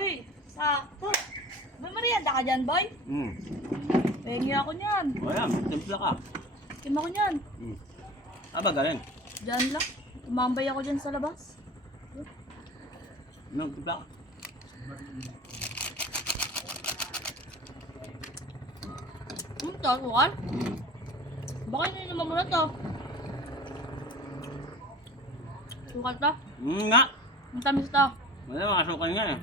Uy, sakto. May merienda ka dyan, boy? Pengi ako niyan. Wala, timpla ka. Kim ako niyan. Aba, galing. Diyan lang. Tumambay ako dyan sa labas. Nung timpla ka. To, sukal? Baka hindi naman muna to. Sukal to. Nga. Ang tamis to. Wala, makasukal nga eh.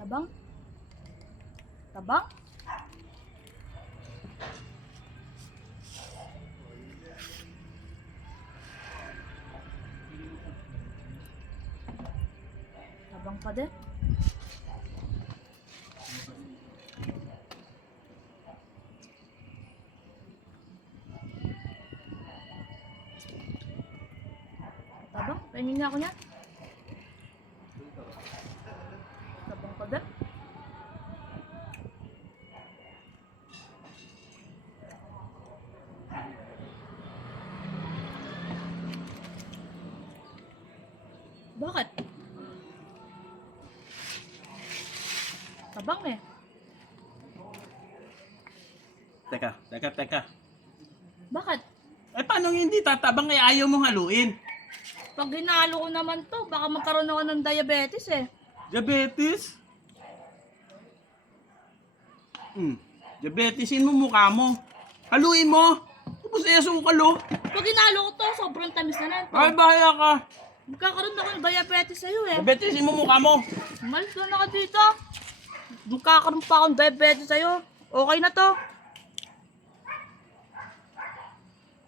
Tabang? Tabang? Tabang pa din. Tabang? Pahingin nga ako niya. Tabang pa din. Bakit? Tabang eh. Teka. Bakit? Eh, paano hindi tatabang eh ayaw mong haluin? Pag hinalo ko naman to, baka magkaroon ako ng diabetes eh. Diabetes? Diabetisin mo mukha mo. Haluin mo. Tapos ay asukal oh. Pag hinalo ko to, sobrang tamis na nan to. Ay, bahaya ka. Magkakaroon ako ng diabetes sa'yo eh. Diabetisin mo mukha mo. Malis na ka dito. Magkakaroon pa akong diabetes sa'yo. Okay na to.